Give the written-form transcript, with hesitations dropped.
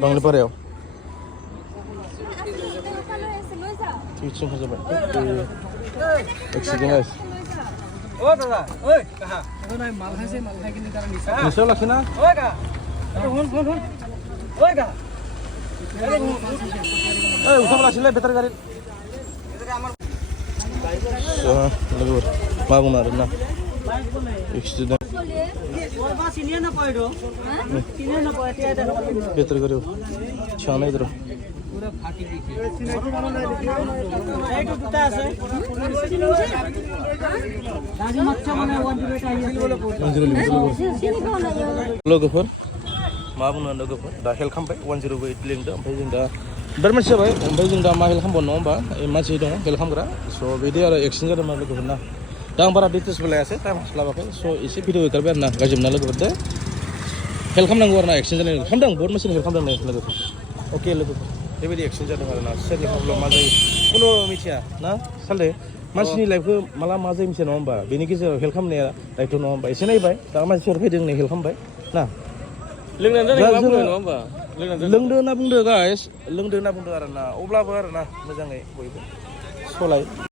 बांग्लापारायाव accident ओ दादा ओइ कहा माल खाइ किनि कारण नोंसोर लाखिना ओइ का हुन ओइ का ओइ उठाव लाखिलाय बेटारि गारि लोगोफोर मा बुंनो आरोना एक्सिडेन्ट बेटारि गारियाव थिखांना नायदों लोगोफोर मा बुंनो लोगोफोर दा हेल्प खालामबाय 108 लिंदों ओमफ्राय जों दा बिराद मानसि जाबाय ओमफ्राय जों दा मा हेल्प खालामबावनो नङा होमबा मानसि दङ हेल्प खालामग्रा स' बिदि आरो एक्सिडेन्ट जादों लोगोफोर ना दा आं बारा डिटेल्सबो लायासै टाइम हास्लाबाखै स' एसे भिडिअ ओंखारबाय आरो ना गाज्रिमोना लोगोफोर दे हेल्प खालामनांगौ आरो ना एक्सिडेन्ट जानाय खालामदों बहुत मानसिनि हेल्प खालामदों लोगोफोर अके लोगोफोर बेबायदि एक्सिडेन्ट जादों आरो ना सोरनि प्रब्लेम मा जायो खुनु मिथिया ना सालदे मानसिनि लाइफखौ माला मा जायो मिथिया नङा होमबा बेनि गेजेराव हेल्प खालामनाया दायथ' नङा होमबा एसे नायबाय दा मानसिफोर फैदों नै हेल्प खालामबाय ना लोंदो होनना बुंदो गाइस लोंदो होनना बुंदो आरो ना अब्लाबो आरो ना मोजाङै बयबो सलाय